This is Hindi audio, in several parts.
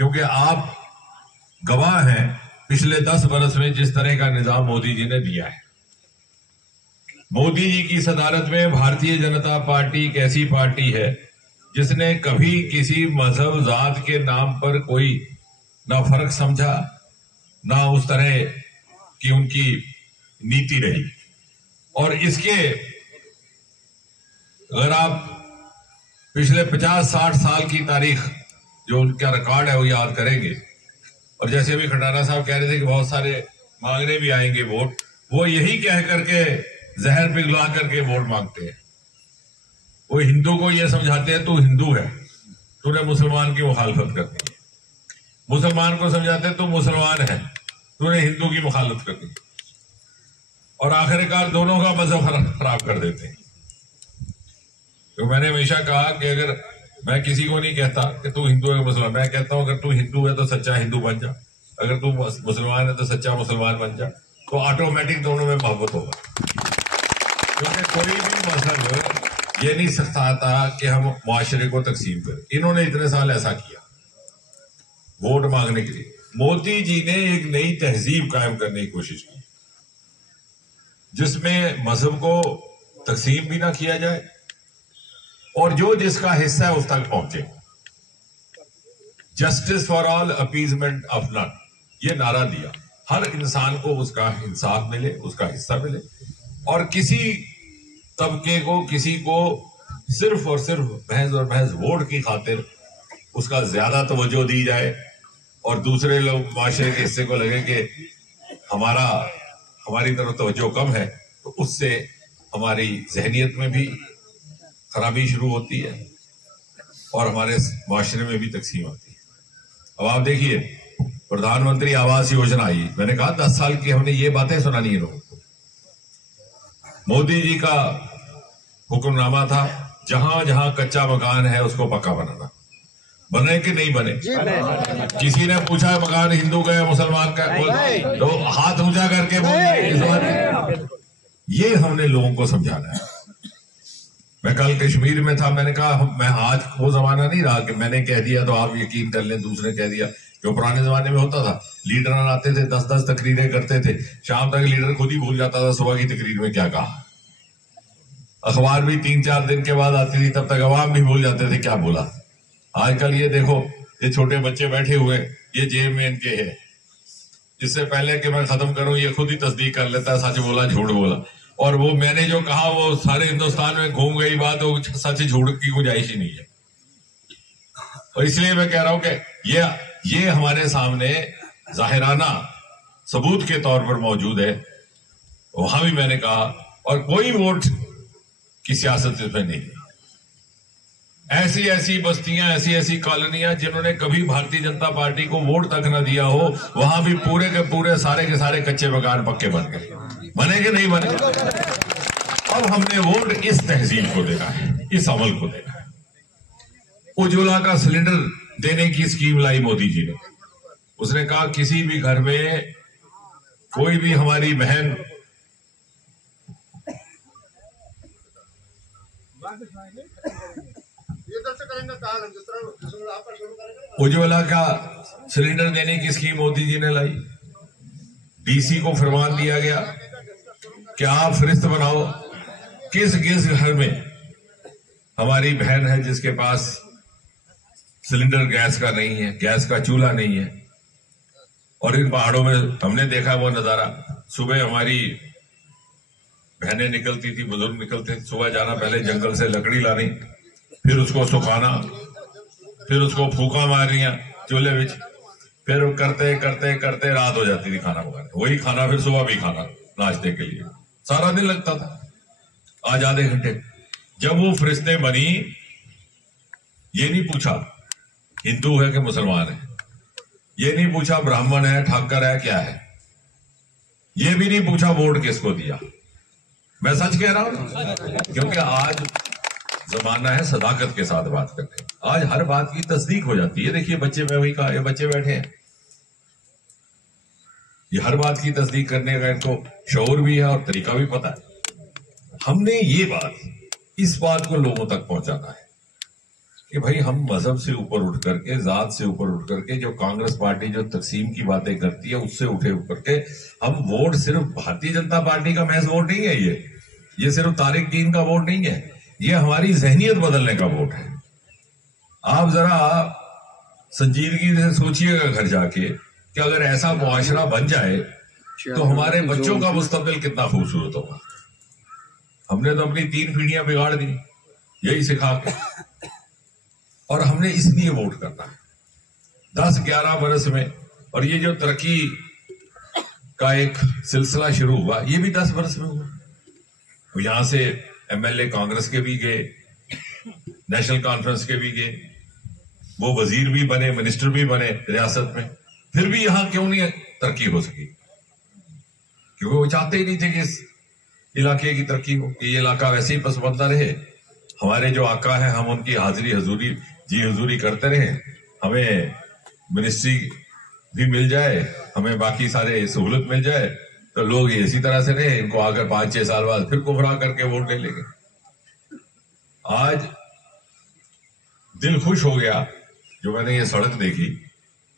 क्योंकि आप गवाह हैं पिछले 10 बरस में जिस तरह का निजाम मोदी जी ने दिया है। मोदी जी की सदारत में भारतीय जनता पार्टी एक ऐसी पार्टी है जिसने कभी किसी मजहब जात के नाम पर कोई ना फर्क समझा, ना उस तरह की उनकी नीति रही। और इसके अगर आप पिछले 50-60 साल की तारीख जो उनका रिकॉर्ड है वो याद करेंगे, और जैसे अभी खंडारा साहब कह रहे थे कि बहुत सारे मांगने भी आएंगे वोट, वो यही कह करके जहर पिघला करके वोट मांगते हैं। वो हिंदू को ये समझाते हैं तू हिंदू है, तूने मुसलमान की मुखालफत करनी है, मुसलमान को समझाते हैं तू मुसलमान है, तूने हिंदू की मुखालफत करनी है, और आखिरकार दोनों का मजहब खराब कर देते हैं। तो मैंने हमेशा कहा कि अगर मैं किसी को नहीं कहता कि तू हिंदू है मुसलमान, मैं कहता हूं अगर तू हिंदू है तो सच्चा हिंदू बन जा, अगर तू मुसलमान है तो सच्चा मुसलमान बन जा, तो ऑटोमेटिक दोनों में मोहब्बत होगा। क्योंकि कोई भी मजहब ये नहीं सिखाता कि हम मुआशरे को तकसीम करें। इन्होंने इतने साल ऐसा किया वोट मांगने के लिए। मोदी जी ने एक नई तहजीब कायम करने की कोशिश की जिसमें मजहब को तकसीम भी ना किया जाए और जो जिसका हिस्सा है उस तक पहुंचे। Justice for all, appeasement of none, ये नारा दिया। हर इंसान को उसका इंसाफ मिले, उसका हिस्सा मिले, और किसी तबके को, किसी को सिर्फ और सिर्फ महज और महज वोट की खातिर उसका ज्यादा तवज्जो दी जाए, और दूसरे लोग माशरे के हिस्से को लगे कि हमारी तरफ तवज्जो कम है, तो उससे हमारी जहनियत में भी खराबी शुरू होती है और हमारे माशरे में भी तकसीम आती है। अब आप देखिए, प्रधानमंत्री आवास योजना आई, मैंने कहा 10 साल की हमने ये बातें सुनानी है लोगों को। मोदी जी का हुक्मनामा था जहां जहां कच्चा मकान है उसको पक्का बनाना। बने कि नहीं बने? किसी ने पूछा मकान हिंदू का है मुसलमान का है, तो हाथ ऊंचा करके बोलिए। ये हमने लोगों को समझाना है। मैं कल कश्मीर में था, मैंने कहा मैं आज वो जमाना नहीं रहा कि मैंने कह दिया तो आप यकीन कर लें, दूसरे कह दिया। जो पुराने जमाने में होता था, लीडर आते थे, 10-10 तकरीरें करते थे, शाम तक लीडर खुद ही भूल जाता था सुबह की तकरीर में क्या कहा। अखबार भी 3-4 दिन के बाद आती थी, तब तक अवाम भी भूल जाते थे क्या बोला। आजकल ये देखो, ये छोटे बच्चे बैठे हुए, ये जेब में इनके है, इससे पहले कि मैं खत्म करूं ये खुद ही तस्दीक कर लेता है, सच बोला झूठ बोला। और वो मैंने जो कहा वो सारे हिंदुस्तान में घूम गई बात, वो सच झूठ की गुंजाइश ही नहीं है। और इसलिए मैं कह रहा हूं कि ये हमारे सामने जाहिराना सबूत के तौर पर मौजूद है। वहां भी मैंने कहा, और कोई वोट की सियासत इसमें नहीं है। ऐसी ऐसी बस्तियां, ऐसी ऐसी कॉलोनियां जिन्होंने कभी भारतीय जनता पार्टी को वोट तक न दिया हो, वहां भी पूरे के पूरे सारे के सारे कच्चे मकान पक्के बन गए। बने कि नहीं बने? अब हमने वोट इस तहजीब को देना है, इस अमल को देना है। उज्ज्वला का सिलेंडर देने की स्कीम लाई मोदी जी ने। उसने कहा किसी भी घर में कोई भी हमारी बहन उज्ज्वला का सिलेंडर देने की स्कीम मोदी जी ने लाई। डीसी को फरमान दिया गया कि आप फरिश्त बनाओ किस किस घर में हमारी बहन है जिसके पास सिलेंडर गैस का नहीं है, गैस का चूल्हा नहीं है। और इन पहाड़ों में हमने देखा वो नजारा, सुबह हमारी बहनें निकलती थी, बुजुर्ग निकलते, सुबह जाना, पहले जंगल से लकड़ी लानी, फिर उसको सुखाना, फिर उसको फूका मारनिया चूल्हे में, फिर करते करते करते रात हो जाती थी खाना पकाने। वही खाना फिर सुबह भी खाना नाश्ते के लिए, सारा दिन लगता था, आज आधे घंटे। जब वो फरिश्ते बनी, ये नहीं पूछा हिंदू है कि मुसलमान है, ये नहीं पूछा ब्राह्मण है ठाकर है क्या है, ये भी नहीं पूछा वोट किसको दिया। मैं सच कह रहा हूं, क्योंकि आज जमाना है सदाकत के साथ बात करने। आज हर बात की तस्दीक हो जाती है। देखिए बच्चे, मैं वही कहा, ये बच्चे बैठे हैं, ये हर बात की तस्दीक करने का इनको शऊर भी है और तरीका भी पता है। हमने ये बात, इस बात को लोगों तक पहुंचाना है कि भाई हम मजहब से ऊपर उठ करके, जात से ऊपर उठ करके, जो कांग्रेस पार्टी जो तकसीम की बातें करती है उससे उठे ऊपर के हम वोट, सिर्फ भारतीय जनता पार्टी का महज वोट नहीं है ये सिर्फ तारिक दीन का वोट नहीं है, ये हमारी जहनियत बदलने का वोट है। आप जरा संजीदगी से सोचिएगा घर जाके कि अगर ऐसा मुआशरा बन जाए तो हमारे बच्चों का मुस्तकबिल कितना खूबसूरत होगा। हमने तो अपनी 3 पीढ़ियां बिगाड़ दी यही सिखा के, और हमने इसलिए वोट करना है 10-11 बरस में। और ये जो तरक्की का एक सिलसिला शुरू हुआ ये भी 10 बरस में हुआ। तो यहां से एमएलए कांग्रेस के भी गए, नेशनल कॉन्फ्रेंस के भी गए, वो वजीर भी बने, मिनिस्टर भी बने रियासत में, फिर भी यहां क्यों नहीं तरक्की हो सकी? क्योंकि वो चाहते ही नहीं थे कि इस इलाके की तरक्की हो, कि ये इलाका वैसे ही पसमंदा रहे। हमारे जो आका है हम उनकी हाजिरी हजूरी जी हजूरी करते रहे, हमें मिनिस्ट्री भी मिल जाए, हमें बाकी सारे सहूलत मिल जाए, तो लोग इसी तरह से रहे, इनको आकर 5-6 साल बाद फिर गुमराह करके वोट ले लेंगे। आज दिल खुश हो गया जो मैंने ये सड़क देखी।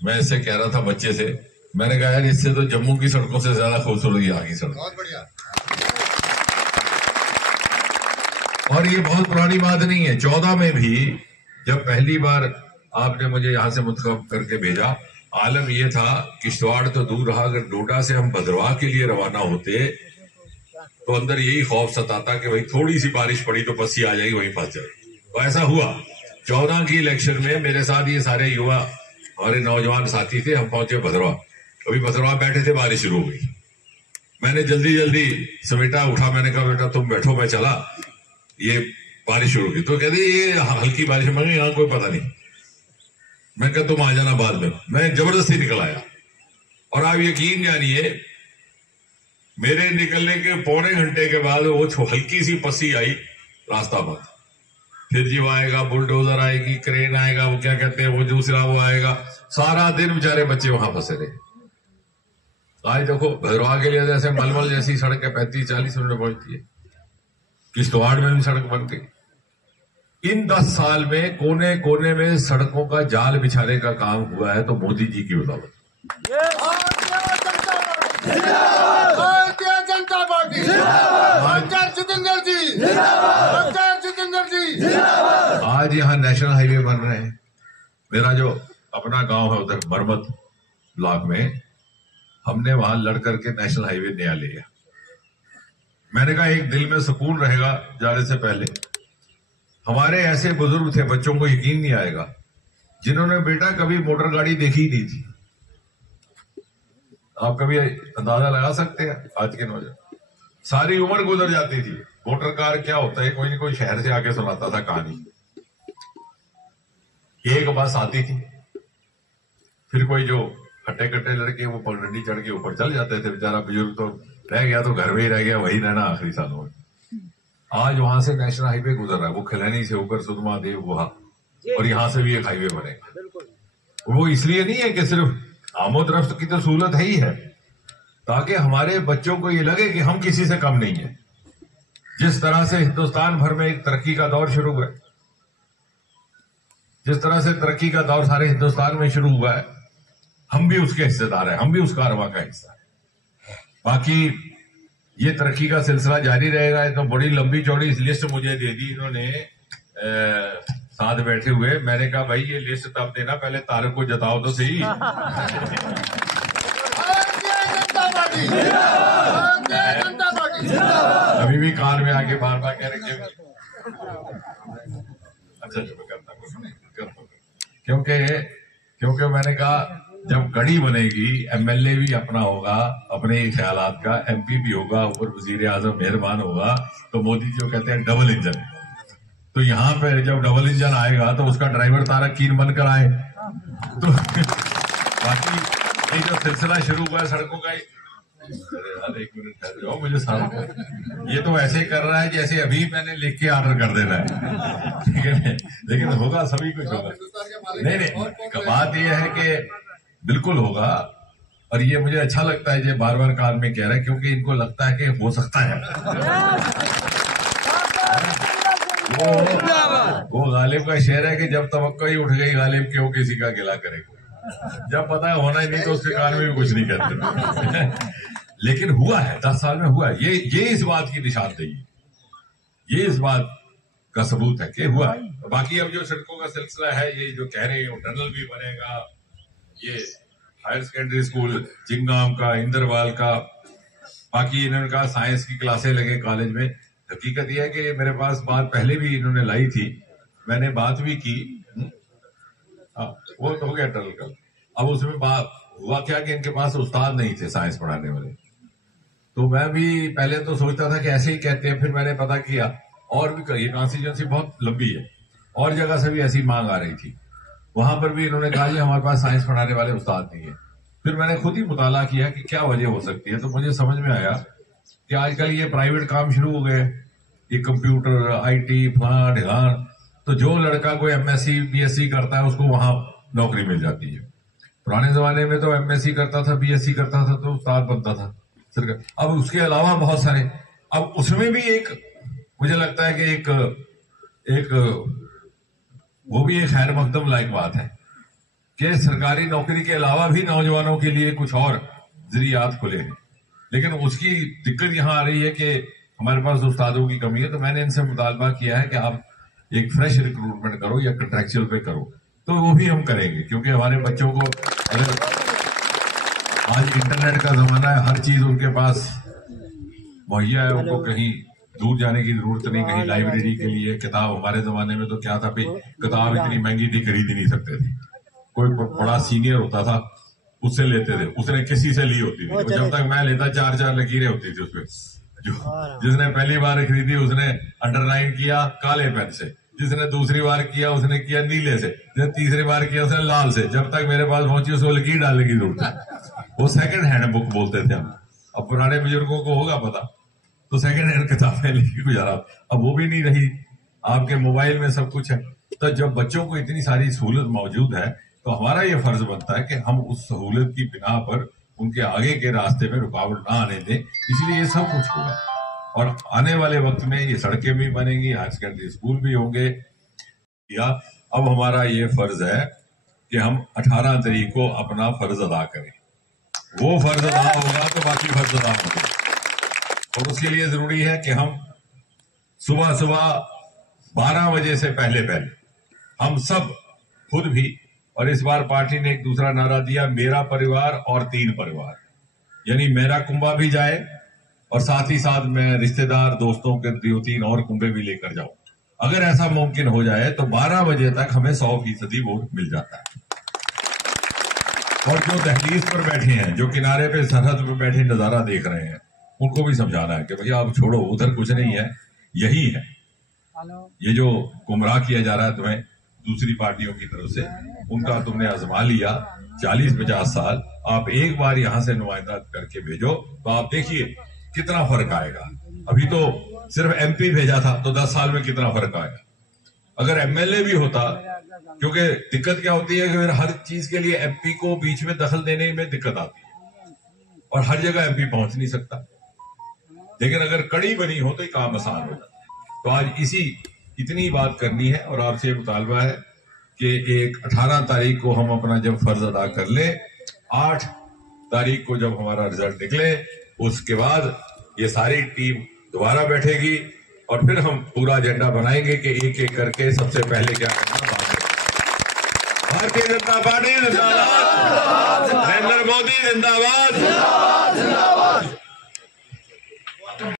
मैं इससे कह रहा था बच्चे से, मैंने कहा यार इससे तो जम्मू की सड़कों से ज्यादा खूबसूरत यहाँ की सड़क। बहुत बढ़िया। और ये बहुत पुरानी बात नहीं है, 14 में भी जब पहली बार आपने मुझे यहां से मुंतखब करके भेजा, आलम यह था किश्तवाड़ तो दूर रहा, अगर डोडा से हम भद्रवाह के लिए रवाना होते तो अंदर यही खौफ सताता कि भाई थोड़ी सी बारिश पड़ी तो पसी आ जाएगी, वहीं फंस जाएगी। तो ऐसा हुआ 14 की इलेक्शन में मेरे साथ ये सारे युवा हमारे नौजवान साथी थे, हम पहुंचे भद्रवाह। अभी भद्रवाह बैठे थे, बारिश शुरू हो गई। मैंने जल्दी जल्दी समेटा, उठा, मैंने कहा बेटा तुम बैठो मैं चला, ये बारिश शुरू की। तो कहते ये हल्की बारिश में यहाँ कोई पता नहीं। मैं कहा तुम आ जाना बाद में। मैं जबरदस्ती निकल आया और आप यकीन जानिए मेरे निकलने के पौने घंटे के बाद वो हल्की सी पसी आई, रास्ता बंद। फिर जी वो आएगा, बुलडोजर आएगी, क्रेन आएगा, वो क्या कहते हैं वो दूसरा वो आएगा, सारा दिन बेचारे बच्चे वहां फंसे रहे। आज देखो भद्रवाह के लिए जैसे मलमल जैसी सड़कें 35-40 मिनट में पहुंचती है, किश्तवाड़ में भी सड़क बन गई। इन 10 साल में कोने कोने में सड़कों का जाल बिछाने का काम हुआ है तो मोदी जी की बदौलत। भारतीय जनता पार्टी, जितेंद्र जी। आज यहाँ नेशनल हाईवे बन रहे हैं। मेरा जो अपना गांव है उधर मरमत ब्लॉक में, हमने वहां लड़ करके नेशनल हाईवे नया लिया। मैंने कहा एक दिल में सुकून रहेगा जाने से पहले। हमारे ऐसे बुजुर्ग थे, बच्चों को यकीन नहीं आएगा, जिन्होंने बेटा कभी मोटर गाड़ी देखी ही नहीं थी। आप कभी अंदाजा लगा सकते हैं आज के नौजवान, सारी उम्र गुजर जाती थी। मोटर कार क्या होता है, कोई न कोई शहर से आके सुनाता था कहानी। एक बस आती थी, फिर कोई जो खट्टे कट्टे लड़के वो पगडंडी चढ़ के ऊपर चल जाते थे। बेचारा बुजुर्ग तो रह गया, तो घर में ही रह गया, वही रहना आखिरी सालों में। आज वहां से नेशनल हाईवे गुजर रहा है, वो खिलैनी से होकर सुदमा देव गुहा, और यहां से भी एक हाईवे बनेगा। वो इसलिए नहीं है कि सिर्फ आमद रफ्त की तो सहूलत है ही है, ताकि हमारे बच्चों को ये लगे कि हम किसी से कम नहीं है। जिस तरह से हिंदुस्तान भर में एक तरक्की का दौर शुरू हुआ है, जिस तरह से तरक्की का दौर सारे हिंदुस्तान में शुरू हुआ है, हम भी उसके हिस्सेदार हैं, हम भी उस कारवां का हिस्सा है। बाकी ये तरक्की का सिलसिला जारी रहेगा। तो बड़ी लंबी चौड़ी लिस्ट मुझे दे दी इन्होंने साथ बैठे हुए। मैंने कहा भाई ये लिस्ट तब देना, पहले तारक को जताओ तो सही। अभी भी कार में आके बार बार कह रहे अच्छा क्योंकि मैंने कहा जब कड़ी बनेगी, एमएलए भी अपना होगा अपने ही ख्यालात का, एमपी भी होगा, ऊपर वजीर आजम मेहरबान होगा, तो मोदी जी को कहते हैं डबल इंजन। तो यहाँ पे जब डबल इंजन आएगा तो उसका ड्राइवर तारक कीन बनकर आए। तो बाकी ये जो सिलसिला शुरू हुआ है सड़कों का, एक मिनट ठहर जाओ, मुझे सारा ये तो ऐसे कर रहा है जैसे अभी मैंने लिख के ऑर्डर कर देना है, ठीक है, लेकिन होगा सभी कुछ होगा। नहीं, बात यह है कि बिल्कुल होगा। और ये मुझे अच्छा लगता है, ये बार बार कान में कह रहा है, क्योंकि इनको लगता है कि हो सकता है। वो गालिब का शेर है कि जब तवक्को ही उठ गई गालिब क्यों किसी का गिला करे कोई, जब पता है होना ही नहीं तो उसके कान में भी कुछ नहीं कहते। लेकिन हुआ है, 10 साल में हुआ है। ये इस बात की निशानदेही, ये इस बात का सबूत है कि हुआ है। बाकी अब जो सड़कों का सिलसिला है, ये जो कह रहे हैं टनल भी बनेगा, ये हायर सेकेंडरी स्कूल चिंगाम का, इंदरवाल का, बाकी इन्होंने कहा साइंस की क्लासें लगे कॉलेज में। हकीकत यह है कि मेरे पास बात पहले भी इन्होंने लाई थी, मैंने बात भी की, वो तो हो गया टनल का। अब उसमें बात हुआ क्या कि इनके पास उस्ताद नहीं थे साइंस पढ़ाने वाले, तो मैं भी पहले तो सोचता था कि ऐसे ही कहते हैं, फिर मैंने पता किया और भी ये कॉन्स्टिट्यूंसी बहुत लंबी है और जगह से भी ऐसी मांग आ रही थी, वहां पर भी इन्होंने कहा कि हमारे पास साइंस पढ़ाने वाले उस्ताद नहीं है। फिर मैंने खुद ही मुताला किया कि क्या वजह हो सकती है, तो मुझे समझ में आया कि आजकल ये प्राइवेट काम शुरू हो गए, ये कंप्यूटर, IT, फलान ढिगान, तो जो लड़का कोई MSc BSc करता है उसको वहां नौकरी मिल जाती है। पुराने जमाने में तो MSc करता था, BSc करता था तो उस्ताद बनता था सरकार। अब उसके अलावा बहुत सारे, अब उसमें भी एक मुझे लगता है कि एक वो भी एक खैर मकदम लायक बात है कि सरकारी नौकरी के अलावा भी नौजवानों के लिए कुछ और जरियात खुले हैं। लेकिन उसकी दिक्कत यहां आ रही है कि हमारे पास उस्तादों की कमी है, तो मैंने इनसे मुतालबा किया है कि आप एक फ्रेश रिक्रूटमेंट करो या कंट्रेक्चुअल पे करो, तो वो भी हम करेंगे, क्योंकि हमारे बच्चों को अगर आज इंटरनेट का जमाना है, हर चीज उनके पास मुहैया है, उनको कहीं दूर जाने की जरूरत नहीं, कहीं लाइब्रेरी के लिए किताब। हमारे जमाने में तो क्या था भाई, किताब इतनी महंगी थी, खरीद ही नहीं सकते थे। कोई बड़ा सीनियर होता था उससे लेते थे, उसने किसी से ली होती थी, जब तक मैं लेता 4-4 लकीरें होती थी उसमें। जो जिसने पहली बार खरीदी उसने अंडरलाइन किया काले पेन से, जिसने दूसरी बार किया उसने किया नीले से, जिसने तीसरी बार किया उसने लाल से, जब तक मेरे पास पहुंची उसको लकीर डालने की जरूरत है। वो सेकंड हैंड बुक बोलते थे हम, अब पुराने बुजुर्गों को होगा पता, तो सेकंड हैंड किताबें लेके गुजारा। अब वो भी नहीं रही, आपके मोबाइल में सब कुछ है। तो जब बच्चों को इतनी सारी सहूलत मौजूद है तो हमारा ये फर्ज बनता है कि हम उस सहूलत की बिना पर उनके आगे के रास्ते में रुकावट ना आने दें। इसलिए ये सब कुछ होगा और आने वाले वक्त में ये सड़कें भी बनेंगी, हायर सेकेंडरी स्कूल भी होंगे। या अब हमारा ये फर्ज है कि हम 18 तारीख को अपना फर्ज अदा करें। वो फर्ज अदा होगा तो बाकी फर्ज अदा होंगे, और उसके लिए जरूरी है कि हम सुबह 12 बजे से पहले हम सब खुद भी, और इस बार पार्टी ने एक दूसरा नारा दिया, मेरा परिवार और 3 परिवार, यानी मेरा कुंभा भी जाए और साथ ही साथ मैं रिश्तेदार दोस्तों के 2-3 और कुंभे भी लेकर जाऊं। अगर ऐसा मुमकिन हो जाए तो 12 बजे तक हमें 100% वोट मिल जाता है। और जो दहलीज पर बैठे हैं, जो किनारे पे सरहद पर बैठे नजारा देख रहे हैं, उनको भी समझाना है कि भैया आप छोड़ो, उधर कुछ नहीं है, यही है। ये जो गुमराह किया जा रहा है तुम्हें दूसरी पार्टियों की तरफ से, उनका तुमने आजमा लिया 40-50 साल, आप एक बार यहां से नुमाइंदा करके भेजो तो आप देखिए कितना फर्क आएगा। अभी तो सिर्फ MP भेजा था तो 10 साल में कितना फर्क आएगा। अगर MLA भी होता, क्योंकि दिक्कत क्या होती है कि फिर हर चीज के लिए MP को बीच में दखल देने में दिक्कत आती है और हर जगह MP पहुंच नहीं सकता। लेकिन अगर कड़ी बनी हो तो ये काम आसान हो जाता है। तो आज इतनी बात करनी है और आपसे मुतालबा है कि 18 तारीख को हम अपना जब फर्ज अदा कर ले, 8 तारीख को जब हमारा रिजल्ट निकले, उसके बाद ये सारी टीम दोबारा बैठेगी और फिर हम पूरा एजेंडा बनाएंगे कि एक एक करके सबसे पहले क्या करना। भारतीय जनता पार्टी जिंदाबाद, नरेंद्र मोदी जिंदाबाद,